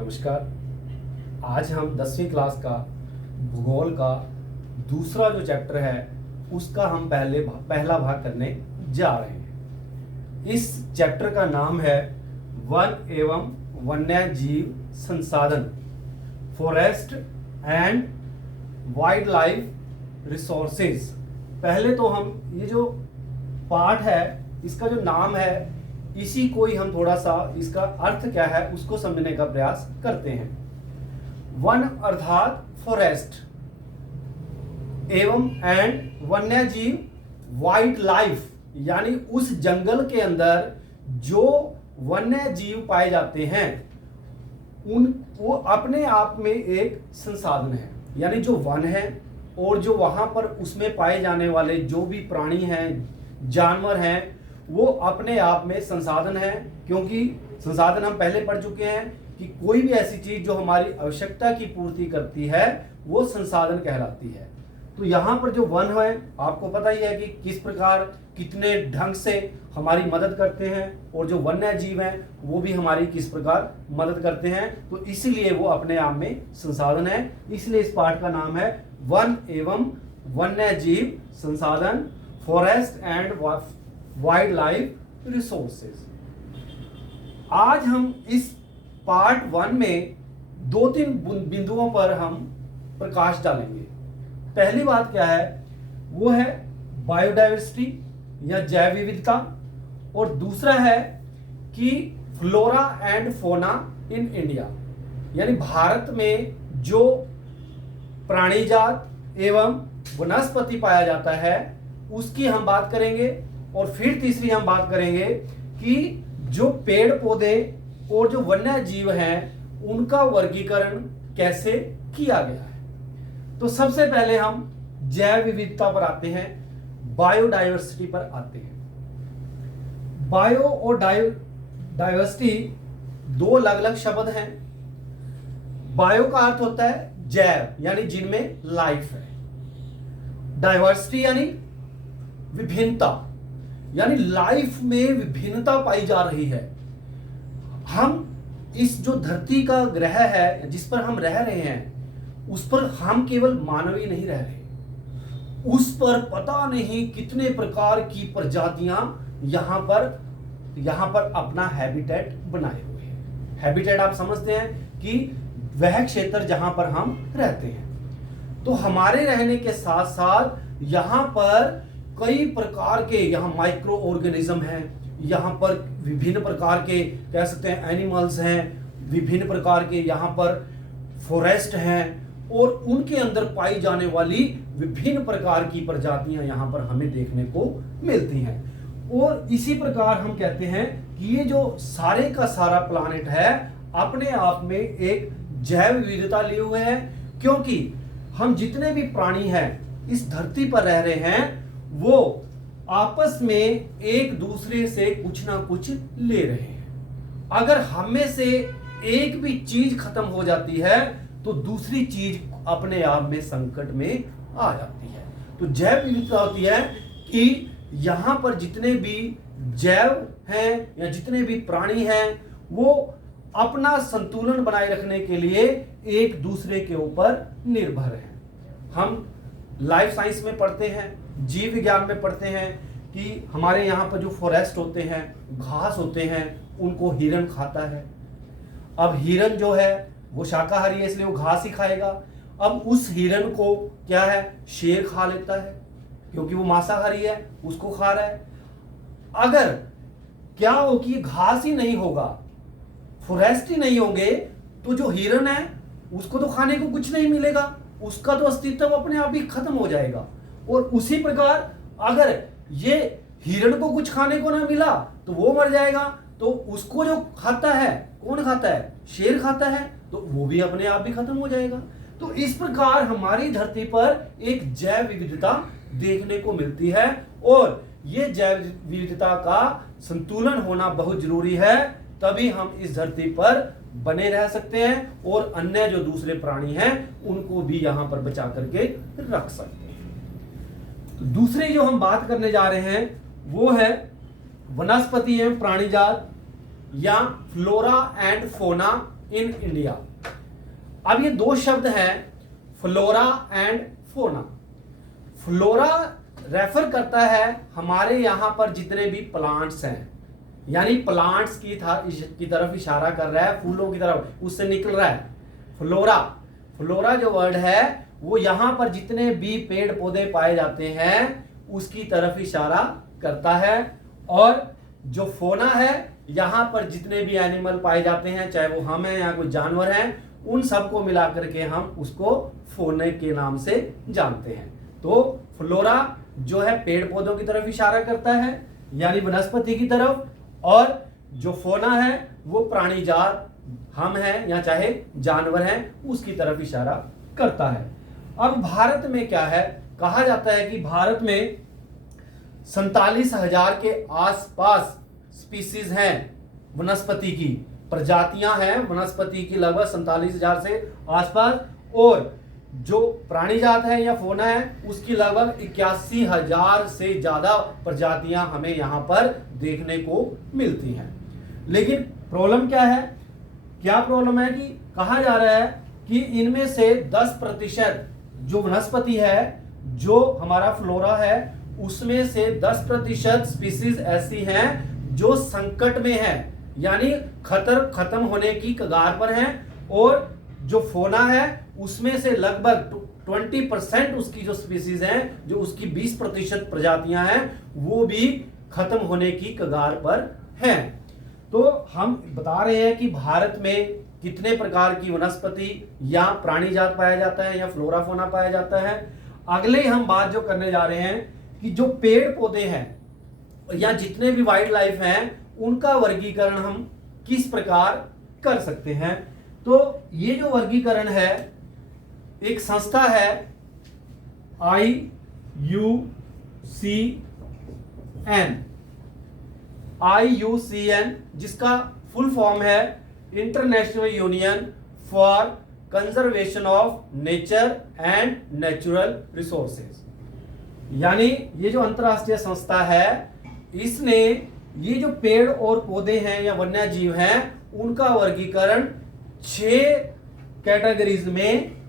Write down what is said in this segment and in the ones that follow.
नमस्कार। आज हम 10वीं क्लास का भूगोल का दूसरा जो चैप्टर है उसका हम पहला भाग करने जा रहे हैं। इस चैप्टर का नाम है वन एवं वन्य जीव संसाधन, forest and wild life resources. पहले तो हम ये जो पार्ट है इसका जो नाम है इसी को ही हम थोड़ा सा इसका अर्थ क्या है उसको समझने का प्रयास करते हैं। वन अर्थात फॉरेस्ट एवं एंड वन्य जीव वाइल्ड लाइफ, यानी उस जंगल के अंदर जो वन्य जीव पाए जाते हैं वो अपने आप में एक संसाधन है। यानी जो वन है और जो वहां पर उसमें पाए जाने वाले जो भी प्राणी हैं, जानवर हैं, वो अपने आप में संसाधन है। क्योंकि संसाधन हम पहले पढ़ चुके हैं कि कोई भी ऐसी चीज जो हमारी आवश्यकता की पूर्ति करती है वो संसाधन कहलाती है। तो यहाँ पर जो वन है आपको पता ही है कि किस प्रकार कितने ढंग से हमारी मदद करते हैं, और जो वन्य जीव हैं वो भी हमारी किस प्रकार मदद करते हैं। तो इसलिए वो अपने आप में संसाधन है। इसलिए इस पाठ का नाम है वन एवं वन्य जीव संसाधन, forest and wild life resources. आज हम इस पार्ट 1 में 2-3 बिंदुओं पर हम प्रकाश डालेंगे। पहली बात क्या है वो है बायोडाइवर्सिटी या जैव विविधता, और दूसरा है कि flora and fauna in India, यानी भारत में जो प्राणी जात एवं वनस्पति पाया जाता है उसकी हम बात करेंगे। और फिर तीसरी हम बात करेंगे कि जो पेड़ पौधे और जो वन्य जीव हैं उनका वर्गीकरण कैसे किया गया है। तो सबसे पहले हम जैव विविधता पर आते हैं, बायोडाइवर्सिटी पर आते हैं। बायो और डाइवर्सिटी दो अलग अलग शब्द हैं। बायो का अर्थ होता है जैव, यानी जिनमें लाइफ है। डाइवर्सिटी यानी विभिन्नता, यानी लाइफ में विभिन्नता पाई जा रही है। हम इस जो धरती का ग्रह है जिस पर हम रह रहे हैं उस पर हम केवल मानव ही नहीं रह रहे, उस पर पता नहीं कितने प्रकार की प्रजातियां यहाँ पर अपना हैबिटेट बनाए हुए हैं। हैबिटेट आप समझते हैं कि वह क्षेत्र जहां पर हम रहते हैं। तो हमारे रहने के साथ साथ यहाँ पर कई प्रकार के यहाँ माइक्रो ऑर्गेनिज्म हैं, यहाँ पर विभिन्न प्रकार के कह सकते हैं एनिमल्स हैं, विभिन्न प्रकार के यहाँ पर फॉरेस्ट हैं, और उनके अंदर पाई जाने वाली विभिन्न प्रकार की प्रजातियां यहाँ पर हमें देखने को मिलती हैं। और इसी प्रकार हम कहते हैं कि ये जो सारे का सारा प्लानेट है अपने आप में एक जैव विविधता लिए हुए है। क्योंकि हम जितने भी प्राणी हैं इस धरती पर रह रहे हैं वो आपस में एक दूसरे से कुछ ना कुछ ले रहे हैं। अगर हमें से एक भी चीज खत्म हो जाती है तो दूसरी चीज अपने आप में संकट में आ जाती है। तो जैव विविधता होती है कि यहां पर जितने भी जैव हैं या जितने भी प्राणी हैं वो अपना संतुलन बनाए रखने के लिए एक दूसरे के ऊपर निर्भर हैं। हम लाइफ साइंस में पढ़ते हैं, जीव विज्ञान में पढ़ते हैं कि हमारे यहाँ पर जो फॉरेस्ट होते हैं, घास होते हैं, उनको हिरन खाता है। अब हिरन जो है वो शाकाहारी है इसलिए वो घास ही खाएगा। अब उस हिरन को क्या है शेर खा लेता है क्योंकि वो मांसाहारी है, उसको खा रहा है। अगर क्या हो कि घास ही नहीं होगा, फॉरेस्ट ही नहीं होंगे, तो जो हिरन है उसको तो खाने को कुछ नहीं मिलेगा, उसका तो अस्तित्व अपने आप ही खत्म हो जाएगा। और उसी प्रकार अगर ये हिरण को कुछ खाने को ना मिला तो वो मर जाएगा, तो उसको जो खाता है कौन खाता है, शेर खाता है, तो वो भी अपने आप ही खत्म हो जाएगा। तो इस प्रकार हमारी धरती पर एक जैव विविधता देखने को मिलती है, और ये जैव विविधता का संतुलन होना बहुत जरूरी है, तभी हम इस धरती पर बने रह सकते हैं और अन्य जो दूसरे प्राणी हैं उनको भी यहां पर बचा करके रख सकते हैं। तो दूसरी जो हम बात करने जा रहे हैं वो है वनस्पति एवं प्राणी जात या flora and fauna in India. अब ये दो शब्द हैं, flora and fauna. Flora refer करता है हमारे यहां पर जितने भी प्लांट्स हैं, यानी प्लांट्स की तरफ इशारा कर रहा है, फूलों की तरफ, उससे निकल रहा है फ्लोरा। फ्लोरा जो वर्ड है वो यहां पर जितने भी पेड़ पौधे पाए जाते हैं उसकी तरफ इशारा करता है। और जो फोना है, यहां पर जितने भी एनिमल पाए जाते हैं, चाहे वो हम हैं या कोई जानवर हैं, उन सबको मिलाकर के हम उसको फोने के नाम से जानते हैं। तो फ्लोरा जो है पेड़ पौधों की तरफ इशारा करता है, यानी वनस्पति की तरफ, और जो फोना है वो प्राणी जात, हम हैं या चाहे जानवर हैं, उसकी तरफ इशारा करता है। अब भारत में क्या है, कहा जाता है कि भारत में 47,000 के आसपास स्पीसीज हैं, वनस्पति की प्रजातियां हैं वनस्पति की, लगभग 47,000 से आसपास, और जो प्राणी जात है या फोना है उसकी लगभग 81,000 से ज्यादा प्रजातियां हमें यहां पर देखने को मिलती हैं। लेकिन प्रॉब्लम क्या है, क्या प्रॉब्लम है कि कहा जा रहा है कि इनमें से 10% जो वनस्पति है, जो हमारा फ्लोरा है, उसमें से 10% स्पीसीज ऐसी हैं जो संकट में है, यानी खत्म होने की कगार पर हैं, और जो फोना है उसमें से लगभग 20% उसकी जो स्पीसीज हैं, जो उसकी 20% प्रजातियां हैं, वो भी खत्म होने की कगार पर हैं। तो हम बता रहे हैं कि भारत में कितने प्रकार की वनस्पति या प्राणी जात पाया जाता है या फ्लोरा फोना पाया जाता है। अगले हम बात जो करने जा रहे हैं कि जो पेड़ पौधे हैं या जितने भी वाइल्ड लाइफ हैं, उनका वर्गीकरण हम किस प्रकार कर सकते हैं। तो ये जो वर्गीकरण है, एक संस्था है IUCN, जिसका फुल फॉर्म है international union for conservation of nature and natural resources. यानी ये जो अंतरराष्ट्रीय संस्था है, इसने ये जो पेड़ और पौधे हैं या वन्य जीव हैं, उनका वर्गीकरण 6 कैटेगरीज में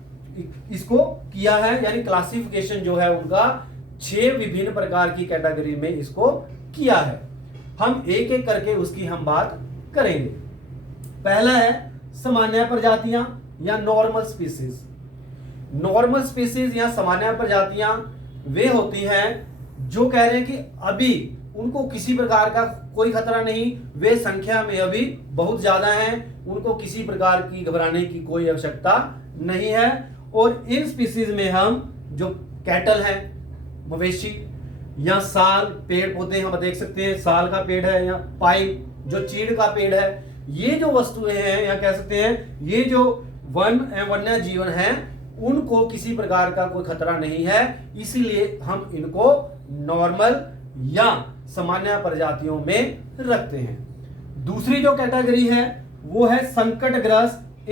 इसको किया है, यानी क्लासिफिकेशन जो है उनका 6 विभिन्न प्रकार की कैटेगरी में इसको किया है। हम एक एक करके उसकी हम बात करेंगे। पहला है सामान्य प्रजातियां या नॉर्मल स्पीसीज। नॉर्मल स्पीसीज या सामान्य प्रजातियां वे होती हैं जो कह रहे हैं कि अभी उनको किसी प्रकार का कोई खतरा नहीं, वे संख्या में अभी बहुत ज्यादा हैं, उनको किसी प्रकार की घबराने की कोई आवश्यकता नहीं है। और इन स्पीसीज में हम जो कैटल है, मवेशी, या साल, पेड़ पौधे हम देख सकते हैं, साल का पेड़ है, या पाइप जो चीड़ का पेड़ है, ये जो वस्तुएं हैं या कह सकते हैं ये जो वन्य जीवन है, उनको किसी प्रकार का कोई खतरा नहीं है, इसीलिए हम इनको नॉर्मल या सामान्य प्रजातियों में रखते हैं। दूसरी जो कैटेगरी है वो है संकटग्रस्त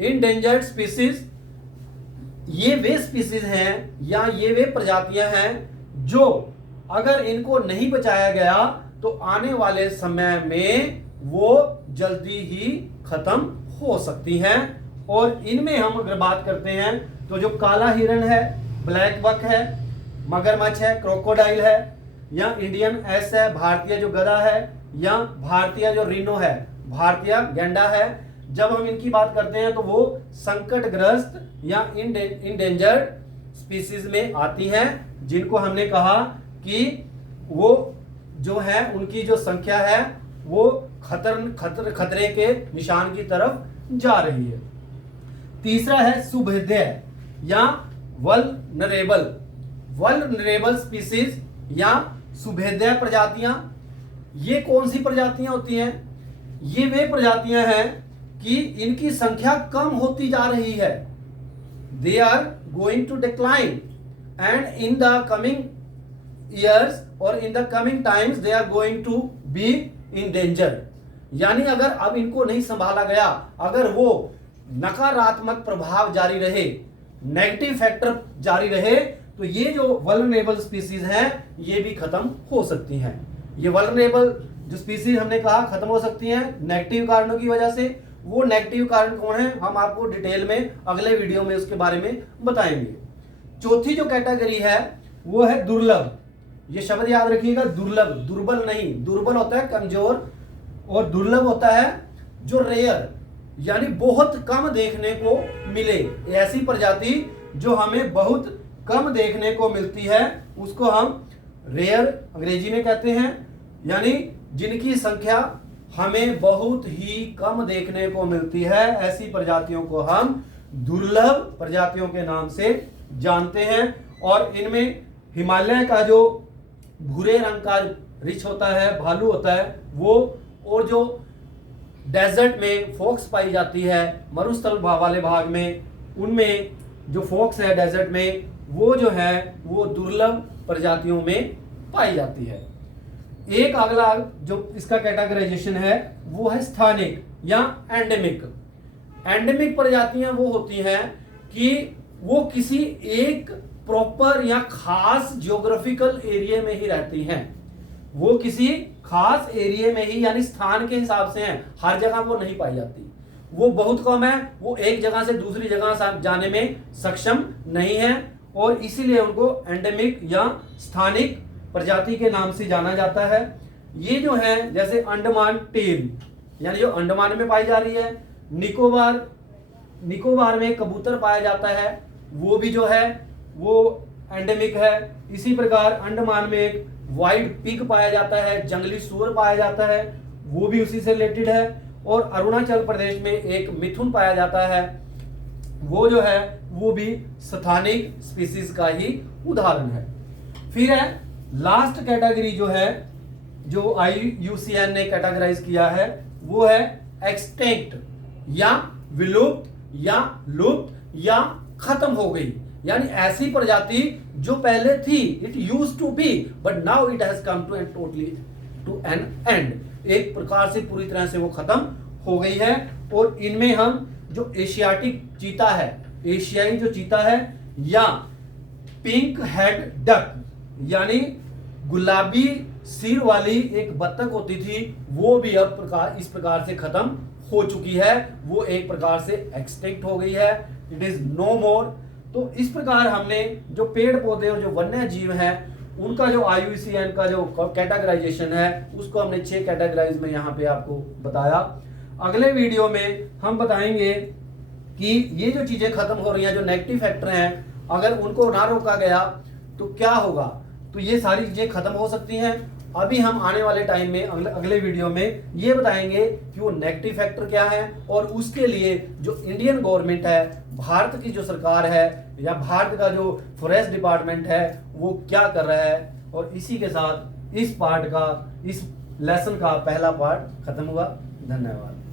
इंडेंजर्ड स्पीसीज। ये वे स्पीसीज हैं या ये वे प्रजातियां हैं जो अगर इनको नहीं बचाया गया तो आने वाले समय में वो जल्दी ही खत्म हो सकती हैं। और इनमें हम अगर बात करते हैं तो जो काला हिरण है, ब्लैक बक है, मगरमच्छ है, क्रोकोडाइल है, या इंडियन एस है, भारतीय जो गधा है, या भारतीय जो रीनो है, भारतीय गैंडा है, जब हम इनकी बात करते हैं तो वो संकटग्रस्त या इंडेंजर्ड स्पीसीज में आती हैं, जिनको हमने कहा कि वो जो है उनकी जो संख्या है वो खतरे के निशान की तरफ जा रही है। तीसरा है सुभेद्य या वल्नरेबल स्पीसीज या सुभेद्य प्रजातियां। ये कौन सी प्रजातियां होती हैं? ये वे प्रजातियां हैं कि इनकी संख्या कम होती जा रही है। They are going to decline and in the coming years और in the coming times they are going to be in danger. यानी अगर अब इनको नहीं संभाला गया, अगर वो नकारात्मक प्रभाव जारी रहे, नेगेटिव फैक्टर जारी रहे, तो ये जो वल्नरेबल स्पीसीज हैं ये भी खत्म हो सकती हैं। ये वल्नरेबल जो स्पीसीज हमने कहा खत्म हो सकती हैं नेगेटिव कारणों की वजह से, वो नेगेटिव कारण कौन है हम आपको डिटेल में अगले वीडियो में उसके बारे में बताएंगे। चौथी जो कैटेगरी है वो है दुर्लभ। ये शब्द याद रखिएगा, दुर्लभ, दुर्बल नहीं। दुर्बल होता है कमजोर और दुर्लभ होता है जो रेयर, यानी बहुत कम देखने को मिले। ऐसी प्रजाति जो हमें बहुत कम देखने को मिलती है उसको हम रेयर अंग्रेजी में कहते हैं, यानी जिनकी संख्या हमें बहुत ही कम देखने को मिलती है, ऐसी प्रजातियों को हम दुर्लभ प्रजातियों के नाम से जानते हैं। और इनमें हिमालय का जो भूरे रंग का रिछ होता है, भालू होता है वो, और जो डेजर्ट में फोक्स पाई जाती है, मरुस्थल वाले भाग में, उनमें जो फोक्स है डेजर्ट में, वो जो है वो दुर्लभ प्रजातियों में पाई जाती है। एक अगला जो इसका कैटेगराइजेशन है वो है स्थानिक या एंडेमिक। एंडेमिक प्रजातियां वो होती हैं कि वो किसी एक प्रॉपर या खास जियोग्राफिकल एरिया में ही रहती हैं। वो किसी खास एरिया में ही, यानी स्थान के हिसाब से हैं, हर जगह वो नहीं पाई जाती। वो बहुत कम है, वो एक जगह से दूसरी जगह जाने में सक्षम नहीं है और इसीलिए उनको एंडेमिक या स्थानिक प्रजाति के नाम से जाना जाता है। ये जो है जैसे अंडमान टेल, यानी जो अंडमान में पाई जा रही है, निकोबार में कबूतर पाया जाता है, वो भी जो है वो एंडेमिक है। इसी प्रकार अंडमान में एक वाइट पिग पाया जाता है, जंगली सूअर पाया जाता है, वो भी उसी से रिलेटेड है। और अरुणाचल प्रदेश में एक मिथुन पाया जाता है, वो जो है वो भी स्थानिक स्पीसीज का ही उदाहरण है। फिर है लास्ट कैटेगरी जो है, जो IUCN ने कैटेगराइज किया है, वो है एक्सटिंक्ट या विलुप्त या लुप्त या खत्म हो गई, यानी ऐसी प्रजाति जो पहले थी, it used to be but now it has come to an end, एक प्रकार से पूरी तरह से वो खत्म हो गई है। और इनमें हम जो एशियाटिक चीता है, एशियाई जो चीता है, या पिंक हेड डक, यानी गुलाबी सिर वाली एक बत्तख होती थी, वो भी अब इस प्रकार से खत्म हो चुकी है, वो एक प्रकार से एक्सटिंक्ट हो गई है, इट इज नो मोर। तो इस प्रकार हमने जो पेड़ पौधे और जो वन्य जीव हैं उनका जो IUCN का जो कैटेगराइजेशन है उसको हमने 6 कैटेगराइज में यहाँ पे आपको बताया। अगले वीडियो में हम बताएंगे कि ये जो चीजें खत्म हो रही हैं, जो नेगेटिव फैक्टर हैं, अगर उनको ना रोका गया तो क्या होगा। तो ये सारी चीजें खत्म हो सकती हैं। अभी हम आने वाले टाइम में अगले वीडियो में ये बताएंगे कि वो नेगेटिव फैक्टर क्या है और उसके लिए जो इंडियन गवर्नमेंट है, भारत की जो सरकार है या भारत का जो फॉरेस्ट डिपार्टमेंट है वो क्या कर रहा है। और इसी के साथ इस लेसन का पहला पार्ट खत्म हुआ। धन्यवाद।